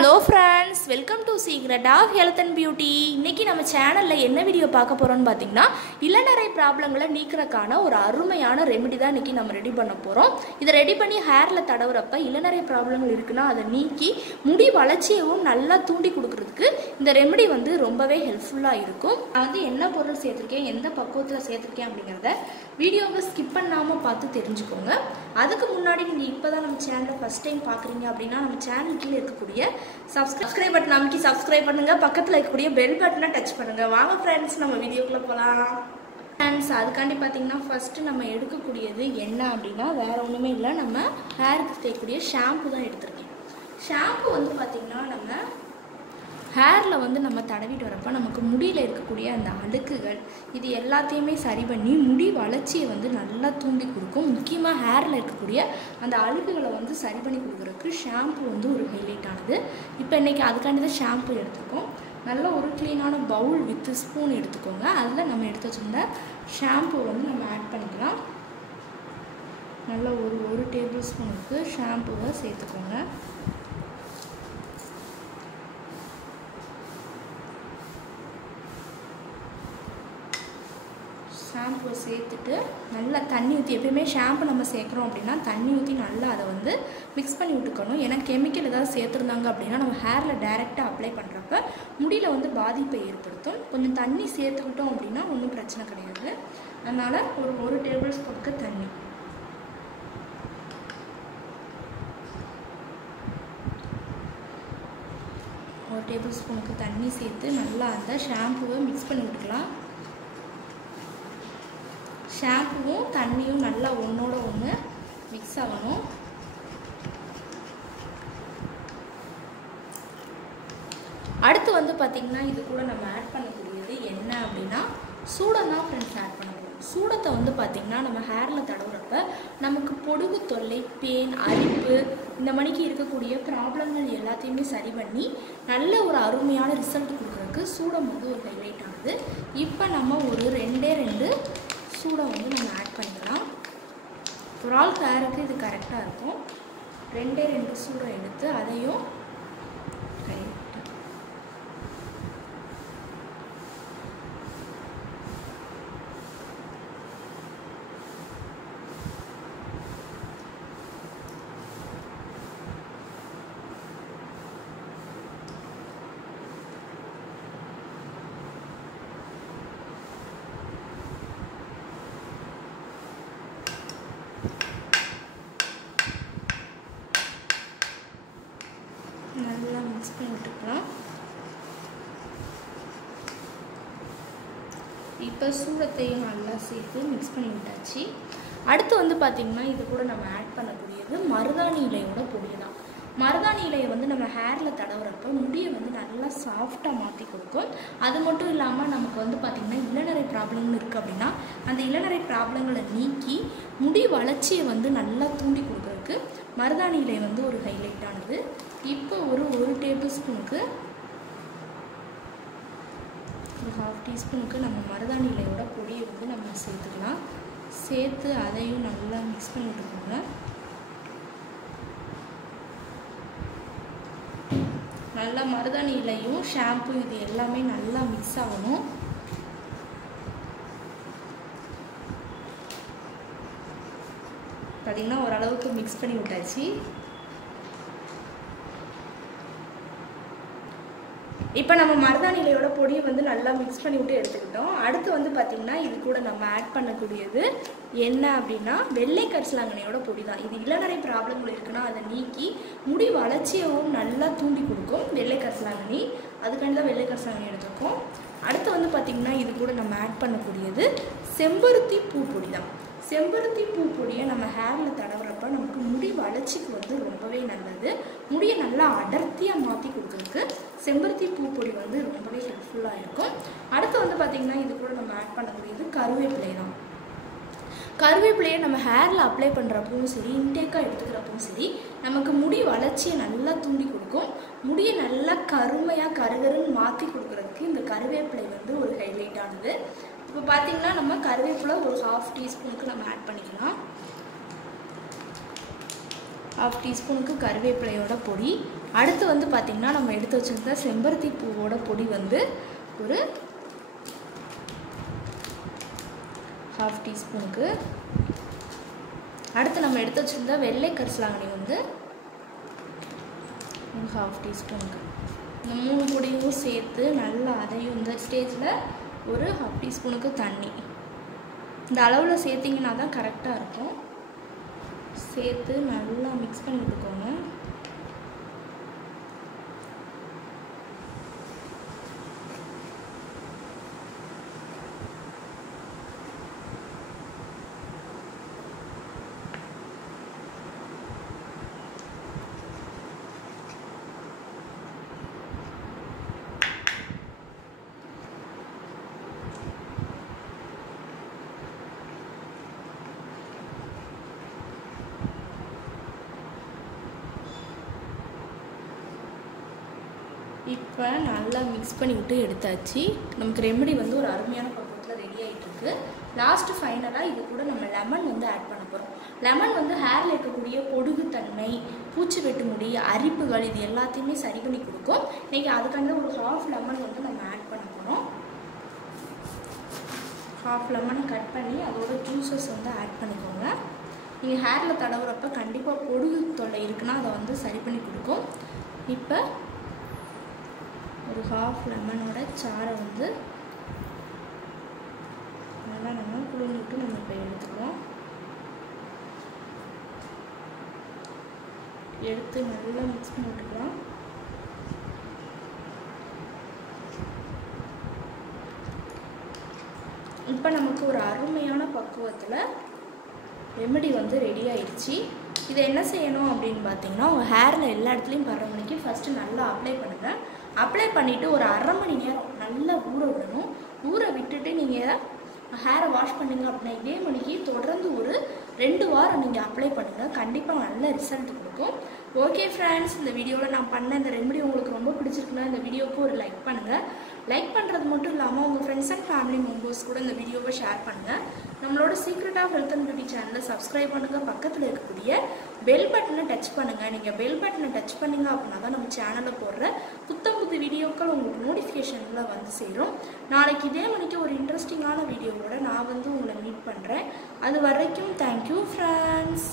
Hello friends, welcome to Secret of Health and Beauty. இன்னைக்கு நம்ம சேனல்ல என்ன வீடியோ பார்க்க போறோம்னு பாத்தீங்கன்னா இளநரை ப்ராப்ளங்களை நீக்கிறதுக்கான ஒரு அருமையான ரெமெடி தான் இன்னைக்கு நம்ம ரெடி பண்ண போறோம். இத ரெடி பண்ணி ஹேர்ல தடவறப்ப இளநரை ப்ராப்ளங்கள் இருக்குனா அதை நீக்கி முடி வளர்ச்சியவும் நல்லா தூண்டி கொடுக்கிறதுக்கு இந்த ரெமெடி வந்து ரொம்பவே ஹெல்ப்ஃபுல்லா இருக்கும். நான் வந்து என்ன பொருள் சேர்த்திருக்கேன், எந்த பக்குவத்துல சேர்த்திருக்கேன் அப்படிங்கறத வீடியோவை ஸ்கிப் பண்ணாம பார்த்து தெரிஞ்சுக்கோங்க. அதுக்கு முன்னாடி நீங்க இப்பதான் நம்ம சேனலை ஃபர்ஸ்ட் டைம் பாக்குறீங்க அப்படினா நம்ம சேனல் கீழ இருக்கக்கூடிய சப்ஸ்கிரைப் பட்டன் அமைக்கி சப்ஸ்கிரைப் பண்ணுங்க, பக்கத்துல இருக்கக்கூடிய பெல் பட்டனை டச் பண்ணுங்க. வாங்க फ्रेंड्स நம்ம வீடியோக்குள்ள போலாம். फ्रेंड्स அதுக்காண்டி பாத்தீங்கன்னா ஃபர்ஸ்ட் நம்ம எடுக்கக்கூடியது என்ன அப்படினா வேற ஒண்ணுமே இல்ல, நம்ம ஹேருக்கு தேய்க்கக்கூடிய ஷாம்பு தான் எடுத்துர்க்கேன். ஷாம்பு வந்து பாத்தீங்கன்னா நம்ம ஹேர்ல வந்து நம்ம தடவிட்டு வரப்ப நமக்கு முடியில இருக்கக்கூடிய அந்த அழுக்குகள் இது எல்லாத்தையுமே சரி பண்ணி முடி வளர்ச்சியை வந்து நல்லா தூண்டி கொடுக்கும். முக்கியமா ஹேர்ல இருக்கக்கூடிய அந்த அழுக்குகளை வந்து சரி பண்ணி கொடுக்கறதுக்கு ஷாம்பு வந்து ஒரு ஹைலைட் ஆனது. இப்போ இன்னைக்கு அதுக்காண்டி தான் ஷாம்பு எடுத்துக்கோம். நல்ல ஒரு க்ளீனான பவுல் வித் ஸ்பூன் எடுத்துக்கோங்க. அதில் நம்ம எடுத்து வச்சிருந்த ஷாம்பு வந்து நம்ம ஆட் பண்ணிக்கலாம். நல்ல ஒரு டேபிள் ஸ்பூனுக்கு ஷாம்புவை சேர்த்துக்கோங்க. ஷாம்பு சேர்த்துட்டு நல்லா தண்ணி ஊற்றி, எப்பயுமே ஷாம்பு நம்ம சேர்க்குறோம் அப்படின்னா தண்ணி ஊற்றி நல்லா அதை வந்து மிக்ஸ் பண்ணி விட்டுக்கணும். ஏன்னா கெமிக்கல் ஏதாவது சேர்த்துருந்தாங்க அப்படின்னா நம்ம ஹேரில் டைரெக்டாக அப்ளை பண்ணுறப்ப முடியில் வந்து பாதிப்பை ஏற்படுத்தும். கொஞ்சம் தண்ணி சேர்த்துக்கிட்டோம் அப்படின்னா ஒன்றும் பிரச்சனை கிடையாது. அதனால் ஒரு டேபிள் ஸ்பூனுக்கு தண்ணி, ஒரு டேபிள் ஸ்பூனுக்கு தண்ணி சேர்த்து நல்லா அந்த ஷாம்புவை மிக்ஸ் பண்ணி விட்டுக்கலாம். ஷாம்புவும் தண்ணியும் நல்லா ஒன்றோட ஒன்று மிக்ஸ் ஆகணும். அடுத்து வந்து பார்த்திங்கன்னா இது கூட நம்ம ஆட் பண்ணக்கூடியது என்ன அப்படின்னா சூடம் தான் ஃப்ரெண்ட்ஸ் ஆட் பண்ண போகிறோம். சூடத்தை வந்து பார்த்திங்கன்னா நம்ம ஹேரில் தடவுறப்ப நமக்கு பொடுகு தொல்லை, பெயின், அரிப்பு இந்த மணிக்கு இருக்கக்கூடிய ப்ராப்ளங்கள் எல்லாத்தையுமே சரி பண்ணி நல்ல ஒரு அருமையான ரிசல்ட் கொடுக்குறதுக்கு சூடம் வந்து ஒரு ஹைலைட் ஆகுது. இப்போ நம்ம ஒரு ரெண்டு சூடம் வந்து நம்ம ஆட் பண்ணிக்கலாம். ஒரு ஆள் ஹேருக்கு இது கரெக்டாக இருக்கும். ரெண்டு சூடம் எடுத்து அதையும் நல்லா மிக்ஸ் பண்ணி விட்டுக்கலாம். இப்போ சூடத்தையும் நல்லா சேர்த்து மிக்ஸ் பண்ணி விட்டாச்சு. அடுத்து வந்து பார்த்திங்கன்னா இது கூட நம்ம ஆட் பண்ணக்கூடியது மருதாணி இலையோட பொடி தான். மருதாணி இலையை வந்து நம்ம ஹேரில் தடவுறப்ப முடியை வந்து நல்லா சாஃப்டாக மாற்றி கொடுக்கும். அது மட்டும் இல்லாமல் நமக்கு வந்து பார்த்திங்கன்னா இளநரை ப்ராப்ளம்னு இருக்குது அப்படின்னா அந்த இளநரை ப்ராப்ளங்களை நீக்கி முடி வளர்ச்சியை வந்து நல்லா தூண்டி கொடுக்குறதுக்கு மருதாணி இலை வந்து ஒரு ஹைலைட்டானது. இப்போ ஒரு டேபிள் ஸ்பூனுக்கு, ஒரு ஹாஃப் டீஸ்பூனுக்கு நம்ம மருதாணி இலையோட பொடியை வந்து நம்ம சேர்த்துக்கலாம். சேர்த்து அதையும் நல்லா மிக்ஸ் பண்ணி விட்டுக்கோங்க. நல்லா மருதாணி இலையும் ஷாம்பு இது எல்லாமே நல்லா மிக்ஸ் ஆகணும். பார்த்தீங்கன்னா ஓரளவுக்கு மிக்ஸ் பண்ணி விட்டாச்சு. இப்போ நம்ம மருதாணி இலையோட பொடியை வந்து நல்லா மிக்ஸ் பண்ணி விட்டு எடுத்துக்கிட்டோம். அடுத்து வந்து பார்த்திங்கன்னா இது கூட நம்ம ஆட் பண்ணக்கூடியது என்ன அப்படின்னா வெள்ளை கரிசலாங்கண்ணியோட பொடி தான். இது இளநரை ப்ராப்ளங்கள் இருக்குன்னா அதை நீக்கி முடி வளர்ச்சியவும் நல்லா தூண்டி கொடுக்கும் வெள்ளை கரிசலாங்கண்ணி. அதுக்காண்டி தான் வெள்ளை கரிசலாங்கண்ணி எடுத்துருக்கோம். அடுத்து வந்து பார்த்திங்கன்னா இது கூட நம்ம ஆட் பண்ணக்கூடியது செம்பருத்தி பூ பொடி தான். செம்பருத்தி பூ பொடியை நம்ம ஹேரில் தடவுறப்ப நமக்கு முடி வளர்ச்சிக்கு வந்து ரொம்பவே நல்லது. முடியை நல்லா அடர்த்தியாக மாற்றி கொடுக்குறதுக்கு செம்பருத்தி பூ பொடி வந்து ரொம்பவே ஹெல்ப்ஃபுல்லாக இருக்கும். அடுத்து வந்து பார்த்திங்கன்னா இது கூட நம்ம ஆட் பண்ணக்கூடியது கருவேப்பிலை தான். கருவேப்பிலையை நம்ம ஹேரில் அப்ளை பண்ணுறப்பவும் சரி, இன்டேக்காக எடுத்துக்கிறப்பவும் சரி, நமக்கு முடி வளர்ச்சியை நல்லா தூண்டி கொடுக்கும். முடியை நல்லா கருமையாக கருகருன்னு மாற்றி கொடுக்குறதுக்கு இந்த கருவேப்பிலை வந்து ஒரு ஹைலைட்டானது. இப்போ பார்த்தீங்கன்னா நம்ம கருவேப்பிலை ஒரு ஹாஃப் டீஸ்பூனுக்கு நம்ம ஆட் பண்ணிக்கலாம். 1/2 டீஸ்பூனுக்கு கருவேப்பிலையோட பொடி. அடுத்து வந்து பார்த்திங்கன்னா நம்ம எடுத்து வச்சுருந்த செம்பருத்தி பூவோட பொடி வந்து ஒரு 1/2 டீஸ்பூனுக்கு. அடுத்து நம்ம எடுத்து வச்சுருந்த வெள்ளை கரிசலாங்கண்ணி வந்து 1/2 டீஸ்பூனுக்கு. இந்த 3 பொடியும் சேர்த்து நல்லா அதையும் இந்த ஸ்டேஜில் ஒரு 1/2 டீஸ்பூனுக்கு தண்ணி இந்த அளவில் சேர்த்திங்கன்னா தான் கரெக்டாக இருக்கும். சேர்த்து நல்லா மிக்ஸ் பண்ணி விட்டுக்கோங்க. இப்போ நல்லா மிக்ஸ் பண்ணிவிட்டு எடுத்தாச்சு. நமக்கு ரெமெடி வந்து ஒரு அருமையான பக்குவத்தில் ரெடி ஆகிட்டுருக்கு. லாஸ்ட்டு ஃபைனலாக இது கூட நம்ம லெமன் வந்து ஆட் பண்ண போகிறோம். லெமன் வந்து ஹேரில் இருக்கக்கூடிய பொடுகுத்தன்மை, பூச்சி வெட்டு முடி, அரிப்புகள் இது எல்லாத்தையுமே சரி பண்ணி கொடுக்கும். இன்றைக்கி அதுக்காண்டி ஒரு 1/2 லெமன் வந்து நம்ம ஆட் பண்ண போகிறோம். 1/2 லெமனை கட் பண்ணி அதோட ஜூஸஸ் வந்து ஆட் பண்ணிக்கோங்க. நீங்கள் ஹேரில் தடவுறப்ப கண்டிப்பாக பொடுகு தொல்லை இருக்குன்னா அதை வந்து சரி பண்ணி கொடுக்கும். இப்போ ஒரு 1/2 லெமனோட சாறை வந்து நல்லா நம்ம புழிஞ்சிட்டு நம்ம இப்போ எடுத்துக்குவோம். எடுத்து நல்லா மிக்ஸ் பண்ணி விட்டுக்கலாம். இப்போ நமக்கு ஒரு அருமையான பக்குவத்தில் ரெமெடி வந்து ரெடி ஆயிடுச்சு. இதை என்ன செய்யணும் அப்படின்னு பார்த்தீங்கன்னா, உங்கள் ஹேரில் எல்லா இடத்துலையும் படுற மணிக்கு ஃபஸ்ட்டு நல்லா அப்ளை பண்ணுங்கள். அப்ளை பண்ணிவிட்டு ஒரு 1/2 மணி நேரம் நல்லா ஊற விடணும். ஊற விட்டுட்டு நீங்கள் ஹேரை வாஷ் பண்ணிங்க அப்படின்னா இதே மணிக்கு தொடர்ந்து ஒரு 2 வாரம் நீங்கள் அப்ளை பண்ணுங்கள். கண்டிப்பாக நல்ல ரிசல்ட் கொடுக்கும். ஓகே ஃப்ரெண்ட்ஸ், இந்த வீடியோவில் நான் பண்ண இந்த ரெமெடி உங்களுக்கு ரொம்ப பிடிச்சிருக்குன்னா இந்த வீடியோவுக்கு ஒரு லைக் பண்ணுங்கள். லைக் பண்ணுறது மட்டும் இல்லாமல் உங்கள் ஃப்ரெண்ட்ஸ் அண்ட் ஃபேமிலி மெம்பர்ஸ் கூட இந்த வீடியோவை ஷேர் பண்ணுங்கள். நம்மளோட secret of health and beauty சேனலை சப்ஸ்கிரைப் பண்ணுங்கள். பக்கத்தில் இருக்கக்கூடிய பெல் பட்டனை டச் பண்ணுங்கள். நீங்கள் பெல் பட்டனை டச் பண்ணிங்க அப்படின்னா தான் நம்ம சேனலில் போடுற புத்தம் புது வீடியோக்கள் உங்களுக்கு நோட்டிஃபிகேஷனில் வந்து சேரும். நாளைக்கு இதே மணிக்கு ஒரு இன்ட்ரெஸ்டிங்கான வீடியோவோட நான் வந்து உங்களை மீட் பண்ணுறேன். அது வரைக்கும் தேங்க்யூ ஃப்ரெண்ட்ஸ்.